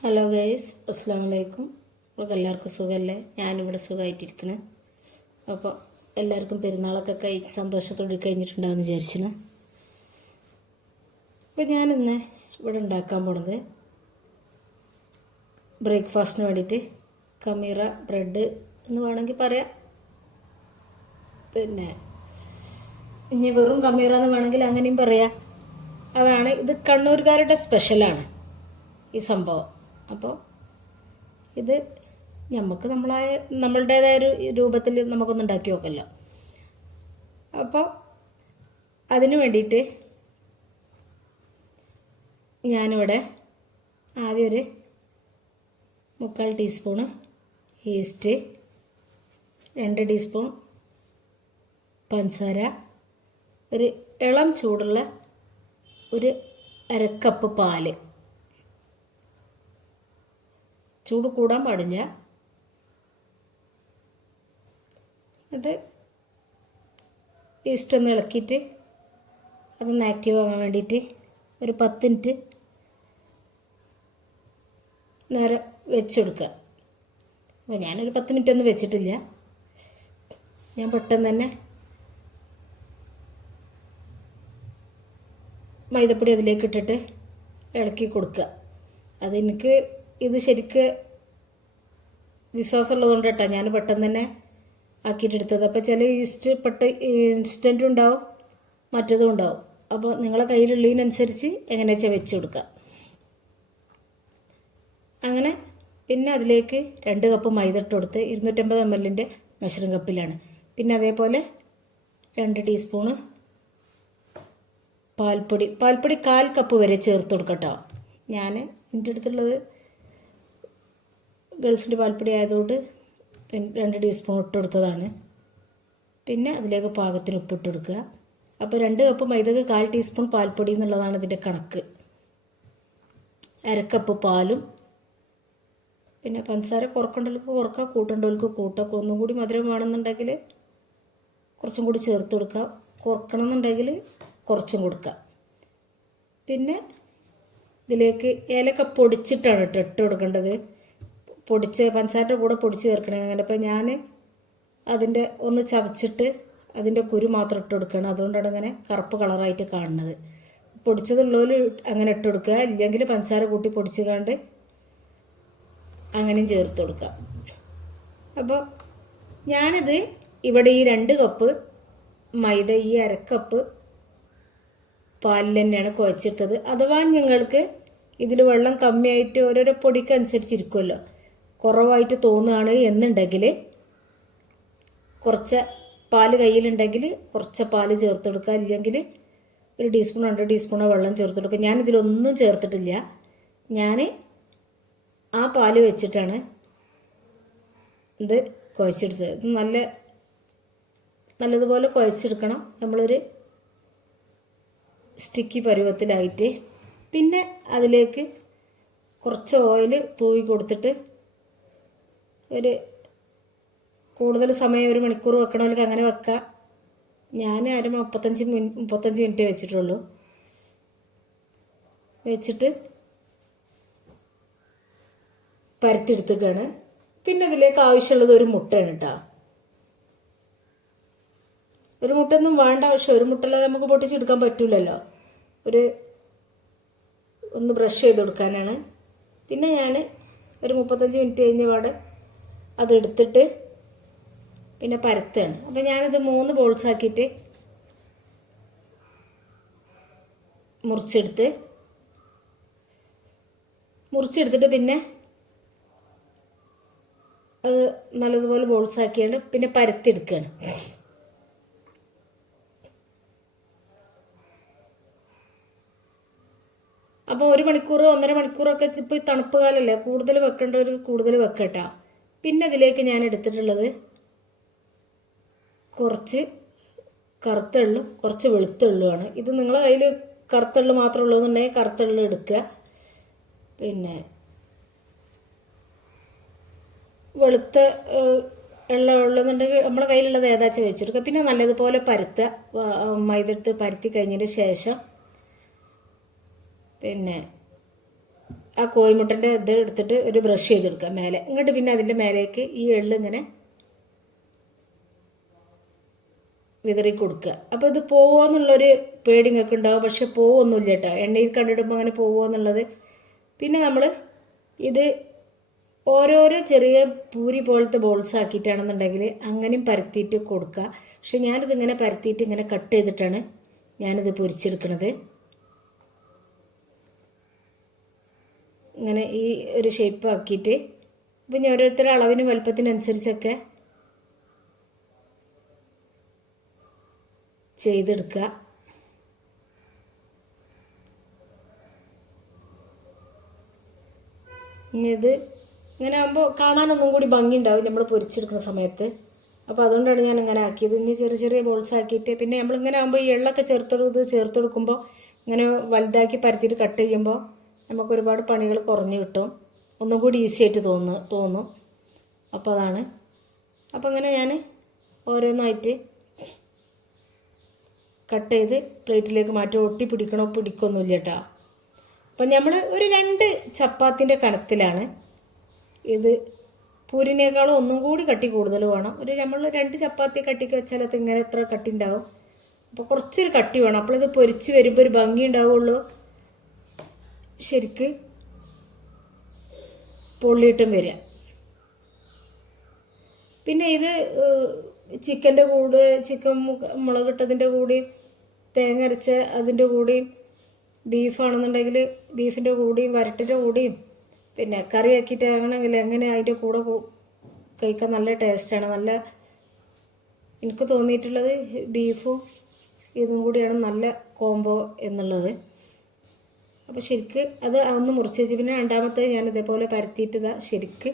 Hello guys, അസ്സാം വലൈക്കും. നിങ്ങൾക്ക് എല്ലാവർക്കും സുഖമല്ലേ? ഞാനിവിടെ സുഖമായിട്ടിരിക്കണേ. അപ്പോൾ എല്ലാവർക്കും പെരുന്നാളൊക്കെ സന്തോഷത്തോടെ കഴിഞ്ഞിട്ടുണ്ടാകുമെന്ന് വിചാരിച്ചിന്. അപ്പോൾ ഞാനിന്ന് ഇവിടെ ഉണ്ടാക്കാൻ പോണത് ബ്രേക്ക്ഫാസ്റ്റിന് വേണ്ടിയിട്ട് കമീറ ബ്രെഡ് എന്ന് വേണമെങ്കിൽ പറയാം. പിന്നെ ഇനി വെറും കമീറ എന്ന് വേണമെങ്കിൽ അങ്ങനെയും പറയാം. അതാണ് ഇത്, കണ്ണൂർക്കാരുടെ സ്പെഷ്യലാണ് ഈ സംഭവം. അപ്പോൾ ഇത് നമുക്ക് നമ്മളുടേതായ ഒരു രൂപത്തിൽ നമുക്കൊന്ന് ഉണ്ടാക്കി നോക്കല്ലോ. അപ്പോൾ അതിന് വേണ്ടിയിട്ട് ഞാനിവിടെ ആദ്യം ഒരു 3/4 ടീസ്പൂണ് ഈസ്റ്റ്, 2 ടീസ്പൂൺ പഞ്ചസാര, ഒരു ഇളം ചൂടുള്ള ഒരു 1/2 കപ്പ് പാല്. ചൂട് കൂടാൻ പാടില്ല. എന്നിട്ട് ഈസ്റ്റ് ഒന്ന് ഇളക്കിയിട്ട് അതൊന്ന് ആക്റ്റീവ് ആകാൻ വേണ്ടിയിട്ട് ഒരു 10 മിനിറ്റ് നേരം വെച്ചെടുക്കുക. അപ്പോൾ ഞാനൊരു 10 മിനിറ്റ് ഒന്നും വെച്ചിട്ടില്ല. ഞാൻ പെട്ടെന്ന് തന്നെ മൈദപ്പൊടി അതിലേക്ക് ഇട്ടിട്ട് ഇളക്കി കൊടുക്കുക. അതെനിക്ക് ഇത് ശരിക്ക് വിശ്വാസമുള്ളതുകൊണ്ട് കേട്ടോ ഞാൻ പെട്ടെന്ന് തന്നെ ആക്കിയിട്ടെടുത്തത്. അപ്പോൾ ചില ഇൻസ്റ്റൻറ്റും ഉണ്ടാവും, മറ്റതും ഉണ്ടാവും. അപ്പോൾ നിങ്ങളെ കയ്യിലുള്ളതിനനുസരിച്ച് എങ്ങനെ വെച്ചാൽ വെച്ച് കൊടുക്കുക. അങ്ങനെ പിന്നെ അതിലേക്ക് 2 കപ്പ് മൈദ ഇട്ട് കൊടുത്ത് 250 ml മെഷറിംഗ് കപ്പിലാണ്. പിന്നെ അതേപോലെ 2 ടീസ്പൂണ് പാൽപ്പൊടി 1/4 കപ്പ് വരെ ചേർത്ത് കൊടുക്കട്ടോ. ഞാൻ എൻ്റെ അടുത്തുള്ളത് ഗൾഫിൻ്റെ പാൽപ്പൊടി ആയതുകൊണ്ട് 2 ടീസ്പൂൺ ഇട്ട് കൊടുത്തതാണ്. പിന്നെ അതിലേക്ക് പാകത്തിന് ഉപ്പിട്ട് കൊടുക്കുക. അപ്പോൾ 2 കപ്പ് മൈദക്ക് 1/4 ടീസ്പൂൺ പാൽപ്പൊടി എന്നുള്ളതാണ് ഇതിൻ്റെ കണക്ക്. 1/2 കപ്പ് പാലും, പിന്നെ പഞ്ചസാര കുറക്കേണ്ടവർക്ക് കുറക്കുക, കൂട്ടേണ്ടവർക്ക് കൂട്ടുക. ഒന്നും കൂടി മധുരം വേണമെന്നുണ്ടെങ്കിൽ കുറച്ചും കൂടി ചേർത്ത് കൊടുക്കുക, കുറക്കണം എന്നുണ്ടെങ്കിൽ കുറച്ചും കൊടുക്കുക. പിന്നെ ഇതിലേക്ക് ഏലക്ക പൊടിച്ചിട്ടാണ് ഇട്ട് കൊടുക്കേണ്ടത്. പഞ്ചസാരയുടെ കൂടെ പൊടിച്ച് ചേർക്കണേ. അങ്ങനെ ഇപ്പോൾ ഞാൻ അതിൻ്റെ ഒന്ന് ചതച്ചിട്ട് അതിൻ്റെ കുരു മാത്രം ഇട്ട് കൊടുക്കുകയാണ്. അതുകൊണ്ടാണ് ഇങ്ങനെ കറുപ്പ് കളറായിട്ട് കാണുന്നത്. പൊടിച്ചതുള്ളവർ അങ്ങനെ ഇട്ട് കൊടുക്കുക, ഇല്ലെങ്കിൽ പഞ്ചസാര കൂട്ടി പൊടിച്ച് കണ്ട് അങ്ങനെയും ചേർത്ത് കൊടുക്കുക. അപ്പോൾ ഞാനിത് ഇവിടെ ഈ 2 കപ്പ് മൈദ ഈ 1/2 കപ്പ് പാലിൽ തന്നെയാണ് കുഴച്ചെടുത്തത്. അഥവാ നിങ്ങൾക്ക് ഇതിൽ വെള്ളം കമ്മിയായിട്ട് ഓരോരോ പൊടിക്ക് അനുസരിച്ചിരിക്കുമല്ലോ, കുറവായിട്ട് തോന്നുകയാണ് എന്നുണ്ടെങ്കിൽ കുറച്ച് പാല് കയ്യിലുണ്ടെങ്കിൽ കുറച്ച് പാല് ചേർത്ത് കൊടുക്കുക, ഇല്ലെങ്കിൽ 1 ടീസ്പൂൺ 2 ടീസ്പൂണോ വെള്ളം ചേർത്ത് കൊടുക്കുക. ഞാനിതിലൊന്നും ചേർത്തിട്ടില്ല. ഞാൻ ആ പാല് വെച്ചിട്ടാണ് ഇത് കുഴച്ചെടുത്തത്. ഇത് നല്ലതുപോലെ കുഴച്ചെടുക്കണം, നമ്മളൊരു സ്റ്റിക്കി പരുവത്തിലായിട്ട്. പിന്നെ അതിലേക്ക് കുറച്ച് ഓയിൽ തൂവി കൊടുത്തിട്ട് ഒരു കൂടുതൽ സമയം 1 മണിക്കൂർ വെക്കണമെങ്കിൽ അങ്ങനെ വെക്കാം. ഞാൻ 35 മിനിറ്റ് വെച്ചിട്ടുള്ളൂ. വെച്ചിട്ട് പരത്തിയെടുത്തേക്കാണ്. പിന്നെ അതിലേക്ക് ആവശ്യമുള്ളത് ഒരു മുട്ടയാണ് കേട്ടോ. ഒരു മുട്ടയൊന്നും വേണ്ട ആവശ്യം, ഒരു മുട്ടല്ലാതെ നമുക്ക് പൊട്ടിച്ചെടുക്കാൻ പറ്റില്ലല്ലോ. ഒന്ന് ബ്രഷ് ചെയ്ത് കൊടുക്കാനാണ്. പിന്നെ ഞാൻ ഒരു 35 മിനിറ്റ് കഴിഞ്ഞ പാടെ അതെടുത്തിട്ട് പിന്നെ പരത്തുകയാണ്. അപ്പോൾ ഞാനിത് 3 ബോൾസ് ആക്കിയിട്ട് മുറിച്ചെടുത്തിട്ട് പിന്നെ അത് നല്ലതുപോലെ ബോൾസ് ആക്കിയാണ് പിന്നെ പരത്തിയെടുക്കുകയാണ്. അപ്പോൾ 1 മണിക്കൂർ 1.5 മണിക്കൂറൊക്കെ ഇപ്പോൾ തണുപ്പ് കാലമല്ലേ, കൂടുതൽ വെക്കേണ്ടവർക്ക് കൂടുതൽ വെക്കട്ടോ. പിന്നെ അതിലേക്ക് ഞാൻ എടുത്തിട്ടുള്ളത് കുറച്ച് കറുത്ത എള്ളും കുറച്ച് വെളുത്ത എള്ളുമാണ്. ഇത് നിങ്ങളെ കയ്യിൽ കറുത്ത എള്ള് മാത്രമേ ഉള്ളൂന്നുണ്ടെങ്കിൽ കറുത്ത എള്ള് എടുക്കുക. പിന്നെ വെളുത്ത എള്ള ഉള്ളതെന്നുണ്ടെങ്കിൽ നമ്മളെ കയ്യിലുള്ളത് ഏതാച്ചാൽ വെച്ചെടുക്കുക. പിന്നെ നല്ലതുപോലെ മൈദ എടുത്ത് പരത്തി കഴിഞ്ഞതിന് ശേഷം പിന്നെ ആ കോഴിമുട്ടൻ്റെ ഇത് എടുത്തിട്ട് ഒരു ബ്രഷ് ചെയ്തെടുക്കുക മേലെ. ഇങ്ങോട്ട് പിന്നെ അതിൻ്റെ മേലേക്ക് ഈ എള്ള് ഇങ്ങനെ വിതറി കൊടുക്കുക. അപ്പോൾ ഇത് പോവുമെന്നുള്ളൊരു പേടി നിങ്ങൾക്ക് ഉണ്ടാവും. പക്ഷെ പോവൊന്നുമില്ല കേട്ടോ. എണ്ണയിൽ കണ്ടിടുമ്പോൾ അങ്ങനെ പോവുമെന്നുള്ളത്. പിന്നെ നമ്മൾ ഇത് ഓരോരോ ചെറിയ പൂരി പോലത്തെ ബോൾസ് ആക്കിയിട്ടാണെന്നുണ്ടെങ്കിൽ അങ്ങനെയും പരത്തിയിട്ട് കൊടുക്കുക. പക്ഷെ ഞാനിതിങ്ങനെ പരത്തിയിട്ട് ഇങ്ങനെ കട്ട് ചെയ്തിട്ടാണ് ഞാനിത് പൊരിച്ചെടുക്കുന്നത്. ഇങ്ങനെ ഈ ഒരു ഷേപ്പ് ആക്കിയിട്ട് അപ്പം ഞാൻ ഓരോരുത്തരുടെ അളവിന് വലുപ്പത്തിനനുസരിച്ചൊക്കെ ചെയ്തെടുക്കുക. ഇനി ഇത് ഇങ്ങനെ ആകുമ്പോൾ കാണാനൊന്നും കൂടി ഭംഗിയുണ്ടാവും നമ്മൾ പൊരിച്ചെടുക്കുന്ന സമയത്ത്. അപ്പോൾ അതുകൊണ്ടാണ് ഞാൻ ഇങ്ങനെ ആക്കിയത്. ഇനി ചെറിയ ചെറിയ ബോൾസ് ആക്കിയിട്ട് പിന്നെ നമ്മളിങ്ങനെ ആകുമ്പോൾ ഈ എള്ളൊക്കെ ചേർത്തെടുക്കുമ്പോൾ ഇങ്ങനെ വലുതാക്കി പരത്തിയിട്ട് കട്ട് ചെയ്യുമ്പോൾ നമുക്ക് ഒരുപാട് പണികൾ കുറഞ്ഞു കിട്ടും. ഒന്നും കൂടി ഈസി ആയിട്ട് തോന്നും. അപ്പോൾ അതാണ്. അപ്പോൾ അങ്ങനെ ഞാൻ ഓരോന്നായിട്ട് കട്ട് ചെയ്ത് പ്ലേറ്റിലേക്ക് മാറ്റി. പിടിക്കൊന്നുമില്ല കേട്ടോ. അപ്പം നമ്മൾ ഒരു 2 ചപ്പാത്തിൻ്റെ കനത്തിലാണ് ഇത്. പൂരിനേക്കാളും ഒന്നും കൂടി കട്ടി കൂടുതൽ വേണം. നമ്മൾ 2 ചപ്പാത്തി കട്ടിക്ക് വെച്ചാൽ അത് ഇങ്ങനെ എത്ര കട്ടി ഉണ്ടാവും. അപ്പോൾ കുറച്ചൊരു കട്ടി വേണം. അപ്പോളിത് പൊരിച്ച് വരുമ്പോൾ ഒരു ഭംഗി ഉണ്ടാവുള്ളൂ. ശരിക്ക് പൊള്ളിയിട്ടും വരിക. പിന്നെ ഇത് ചിക്കൻ മുളകിട്ടതിൻ്റെ കൂടെയും തേങ്ങ അരച്ച അതിൻ്റെ കൂടെയും ബീഫാണെന്നുണ്ടെങ്കിൽ ബീഫിൻ്റെ കൂടെയും വരട്ടിൻ്റെ കൂടെയും പിന്നെ കറി ആക്കിയിട്ട് ആണെങ്കിൽ എങ്ങനെ അതിൻ്റെ കൂടെ കഴിക്കാൻ നല്ല ടേസ്റ്റാണ്. എനിക്ക് തോന്നിയിട്ടുള്ളത് ബീഫും ഇതും കൂടിയാണ് നല്ല കോംബോ എന്നുള്ളത്. അപ്പോൾ ശരിക്ക് അത് ഒന്ന് മുറിച്ച് വെച്ച് പിന്നെ രണ്ടാമത്തെ ഞാൻ ഇതേപോലെ പരത്തിയിട്ട് ശരിക്ക്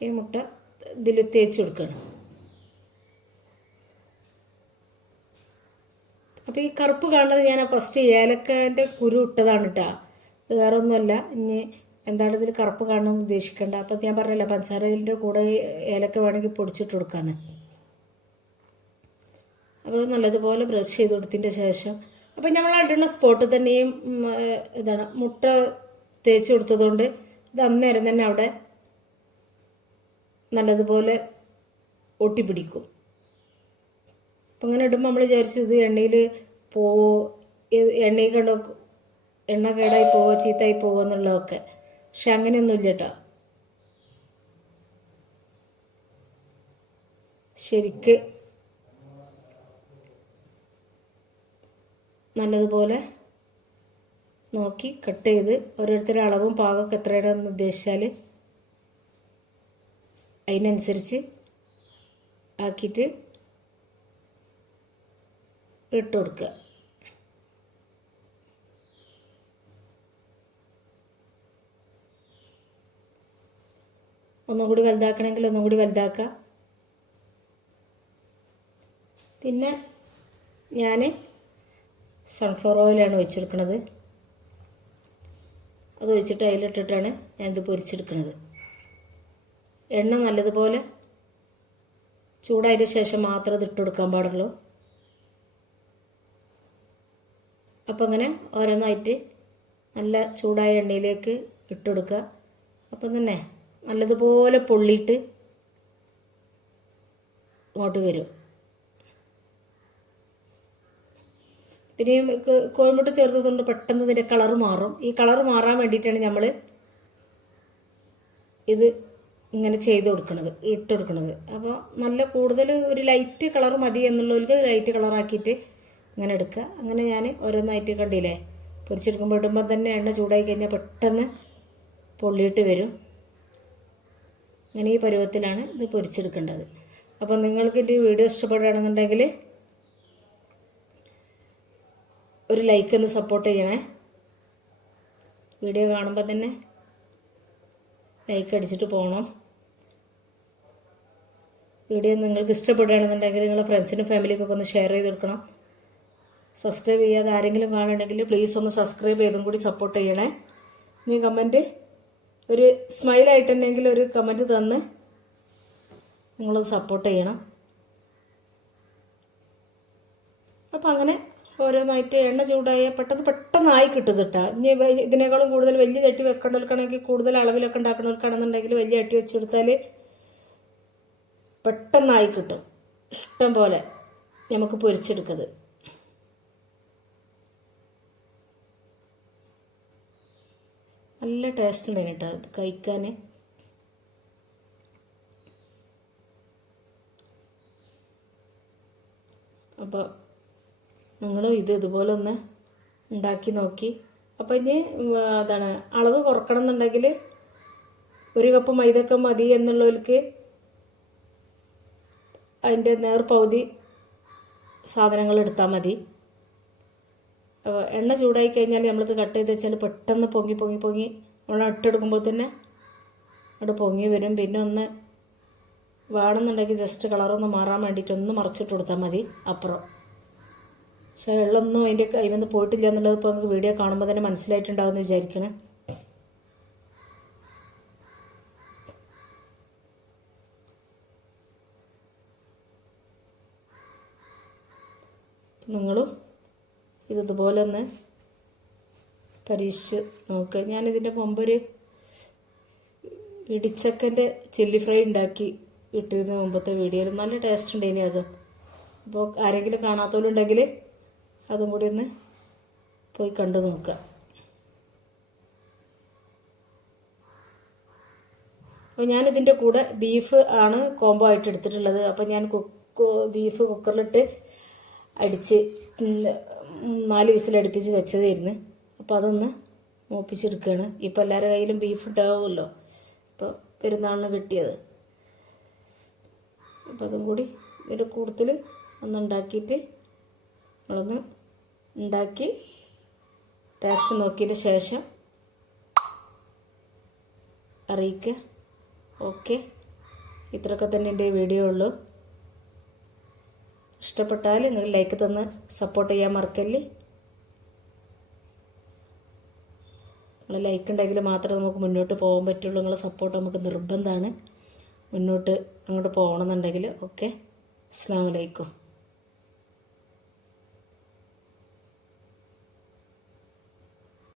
ഈ മുട്ട ഇതിൽ തേച്ച് കൊടുക്കണം. അപ്പോൾ ഈ കറുപ്പ് കാണുന്നത് ഞാൻ ഫസ്റ്റ് ഏലക്കൻ്റെ കുരു ഇട്ടതാണ് കേട്ടോ. ഇത് വേറെ ഒന്നുമല്ല. ഇനി എന്താണ് ഇതിൽ കറുപ്പ് കാണണമെന്ന് ഉദ്ദേശിക്കേണ്ട. അപ്പോൾ ഞാൻ പറഞ്ഞല്ലോ പഞ്ചസാരൻ്റെ കൂടെ ഏലക്ക വേണമെങ്കിൽ പൊടിച്ചിട്ട് കൊടുക്കാമെന്ന്. അപ്പോൾ നല്ലതുപോലെ ബ്രഷ് ചെയ്ത് കൊടുത്തതിൻ്റെ ശേഷം അപ്പോൾ നമ്മൾ ഇടുന്ന സ്പോട്ടിൽ തന്നെയും മുട്ട തേച്ച് കൊടുത്തതുകൊണ്ട് ഇത് അന്നേരം തന്നെ അവിടെ നല്ലതുപോലെ ഒട്ടിപ്പിടിക്കും. അപ്പം ഇങ്ങനെ ഇടുമ്പോൾ നമ്മൾ വിചാരിച്ചു ഇത് എണ്ണയിൽ കണ്ടോ എണ്ണ കേടായി പോവോ ചീത്തായി പോവോ എന്നുള്ളതൊക്കെ. പക്ഷെ അങ്ങനെയൊന്നുമില്ല കേട്ടോ. ശരിക്ക് നല്ലതുപോലെ നോക്കി കട്ട് ചെയ്ത് ഓരോരുത്തരുടെ അളവും പാകമൊക്കെ എത്രയാണെന്ന് ഉദ്ദേശിച്ചാൽ അതിനനുസരിച്ച് ആക്കിയിട്ട് ഇട്ട് കൊടുക്കുക. ഒന്നും കൂടി വലുതാക്കണമെങ്കിൽ ഒന്നും കൂടി വലുതാക്കുക. പിന്നെ ഞാൻ സൺഫ്ലവർ ഓയിലാണ് ഒഴിച്ചെടുക്കുന്നത്. അത് ഒഴിച്ചിട്ട് അതിലിട്ടിട്ടാണ് ഞാനിത് പൊരിച്ചെടുക്കുന്നത്. എണ്ണ നല്ലതുപോലെ ചൂടായതിന് ശേഷം മാത്രം ഇത് ഇട്ട് കൊടുക്കാൻ പാടുള്ളൂ. അപ്പം അങ്ങനെ ഓരോന്നായിട്ട് നല്ല ചൂടായ എണ്ണയിലേക്ക് ഇട്ട് കൊടുക്കുക. അപ്പം തന്നെ നല്ലതുപോലെ പൊള്ളിയിട്ട് ഇങ്ങോട്ട് വരും. പിന്നെ ഈ കോഴിമുട്ട ചേർത്തതുകൊണ്ട് പെട്ടെന്ന് ഇതിൻ്റെ കളറ് മാറും. ഈ കളറ് മാറാൻ വേണ്ടിയിട്ടാണ് നമ്മൾ ഇത് ഇങ്ങനെ ചെയ്ത് കൊടുക്കുന്നത്, ഇട്ട് കൊടുക്കുന്നത്. അപ്പോൾ നല്ല കൂടുതൽ ഒരു ലൈറ്റ് കളർ മതി എന്നുള്ളവർക്ക് ലൈറ്റ് കളറാക്കിയിട്ട് ഇങ്ങനെ എടുക്കുക. അങ്ങനെ ഞാൻ ഓരോന്നായിട്ട് കണ്ടില്ലേ പൊരിച്ചെടുക്കുമ്പോൾ ഇടുമ്പോൾ തന്നെ എണ്ണ ചൂടായി കഴിഞ്ഞാൽ പെട്ടെന്ന് പൊള്ളിയിട്ട് വരും. അങ്ങനെ ഈ പരുവത്തിലാണ് ഇത് പൊരിച്ചെടുക്കേണ്ടത്. അപ്പോൾ നിങ്ങൾക്ക് എൻ്റെ വീഡിയോ ഇഷ്ടപ്പെടുകയാണെന്നുണ്ടെങ്കിൽ ഒരു ലൈക്ക് ഒന്ന് സപ്പോർട്ട് ചെയ്യണേ. വീഡിയോ കാണുമ്പോൾ തന്നെ ലൈക്ക് അടിച്ചിട്ട് പോകണം. വീഡിയോ നിങ്ങൾക്ക് ഇഷ്ടപ്പെടുകയാണെന്നുണ്ടെങ്കിൽ നിങ്ങളുടെ ഫ്രണ്ട്സിനും ഫാമിലിക്കൊക്കെ ഒന്ന് ഷെയർ ചെയ്ത് കൊടുക്കണം. സബ്സ്ക്രൈബ് ചെയ്യാതെ ആരെങ്കിലും കാണുന്നുണ്ടെങ്കിൽ പ്ലീസ് ഒന്ന് സബ്സ്ക്രൈബ് ചെയ്തും കൂടി സപ്പോർട്ട് ചെയ്യണേ. നീ കമൻറ്റ് ഒരു സ്മൈലായിട്ടുണ്ടെങ്കിൽ ഒരു കമൻറ്റ് തന്ന് നിങ്ങളത് സപ്പോർട്ട് ചെയ്യണം. അപ്പോൾ അങ്ങനെ ഓരോന്നായിട്ട് എണ്ണ ചൂടായാൽ പെട്ടെന്നായി കിട്ടും കേട്ടോ. ഇനി ഇതിനേക്കാളും കൂടുതൽ വലിയ ചട്ടി വെക്കേണ്ടവർക്കാണെങ്കിൽ കൂടുതൽ അളവിലൊക്കെ ഉണ്ടാക്കണവർക്കാണെന്നുണ്ടെങ്കിൽ വലിയ ചട്ടി വെച്ചെടുത്താൽ പെട്ടെന്നായി കിട്ടും. ഇഷ്ടം പോലെ നമുക്ക് പൊരിച്ചെടുക്കത്. നല്ല ടേസ്റ്റ് ഉണ്ടായിരുന്നു കേട്ടോ ഇത് കഴിക്കാൻ. അപ്പോൾ നിങ്ങളും ഇതുപോലെ ഒന്ന് ഉണ്ടാക്കി നോക്കി. അപ്പോൾ ഇനി അതാണ് അളവ് കുറക്കണം എന്നുണ്ടെങ്കിൽ 1 കപ്പ് മൈദയൊക്കെ മതി എന്നുള്ളവർക്ക് അതിൻ്റെ പകുതി സാധനങ്ങൾ എടുത്താൽ മതി. എണ്ണ ചൂടായി കഴിഞ്ഞാൽ നമ്മളിത് കട്ട് ചെയ്ത് വെച്ചാൽ പെട്ടെന്ന് പൊങ്ങി നമ്മൾ ഇട്ടെടുക്കുമ്പോൾ തന്നെ അവിടെ പൊങ്ങി വരും. പിന്നെ ഒന്ന് വേണമെന്നുണ്ടെങ്കിൽ ജസ്റ്റ് കളറൊന്ന് മാറാൻ വേണ്ടിയിട്ട് ഒന്ന് മറിച്ചിട്ട് കൊടുത്താൽ മതി അപ്പുറം. പക്ഷേ വെള്ളമൊന്നും അതിൻ്റെ കൈവന്ന് പോയിട്ടില്ല എന്നുള്ളത് ഇപ്പോൾ നമുക്ക് വീഡിയോ കാണുമ്പോൾ തന്നെ മനസ്സിലായിട്ടുണ്ടാവുമെന്ന് വിചാരിക്കണേ. നിങ്ങളും ഇതുപോലെ ഒന്ന് പരീക്ഷിച്ച് നോക്കുക. ഞാനിതിൻ്റെ മുമ്പൊരു ഇടിച്ചക്കൻ്റെ ചില്ലി ഫ്രൈ ഉണ്ടാക്കി ഇട്ടിരുന്ന മുമ്പത്തെ വീഡിയോയിൽ നല്ല ടേസ്റ്റ് ഉണ്ട്. ഇനി അത് അപ്പോൾ ആരെങ്കിലും കാണാത്തവരുണ്ടെങ്കിൽ അതും കൂടി ഒന്ന് പോയി കണ്ടു നോക്കുക. അപ്പോൾ ഞാനിതിൻ്റെ കൂടെ ബീഫ് ആണ് കോംബോ ആയിട്ട് എടുത്തിട്ടുള്ളത്. അപ്പോൾ ഞാൻ ബീഫ് കുക്കറിലിട്ട് അടിച്ച് 4 വിസിലടുപ്പിച്ച് വെച്ചതായിരുന്നു. അപ്പോൾ അതൊന്ന് മൂപ്പിച്ചെടുക്കുകയാണ്. ഇപ്പോൾ എല്ലാവരുടെ കയ്യിലും ബീഫ് ഉണ്ടാവുമല്ലോ, ഇപ്പോൾ പെരുന്നാളിന് കിട്ടിയത്. അപ്പോൾ അതും കൂടി ഇതിൻ്റെ കൂടുതൽ ഒന്നുണ്ടാക്കിയിട്ട് നമ്മളൊന്ന് ഉണ്ടാക്കി ടേസ്റ്റ് നോക്കിയതിന് ശേഷം അറിയിക്കുക. ഓക്കെ, ഇത്രയൊക്കെ തന്നെ എൻ്റെ വീഡിയോ ഉള്ളൂ. ഇഷ്ടപ്പെട്ടാൽ നിങ്ങൾ ലൈക്ക് തന്ന് സപ്പോർട്ട് ചെയ്യാൻ മറക്കല്ലേ. നിങ്ങൾ ലൈക്ക് ഉണ്ടെങ്കിൽ മാത്രമേ നമുക്ക് മുന്നോട്ട് പോകാൻ പറ്റുള്ളൂ. നിങ്ങളുടെ സപ്പോർട്ട് നമുക്ക് നിർബന്ധമാണ് മുന്നോട്ട് അങ്ങോട്ട് പോകണമെന്നുണ്ടെങ്കിൽ. ഓക്കെ, അസ്സലാമു അലൈക്കും.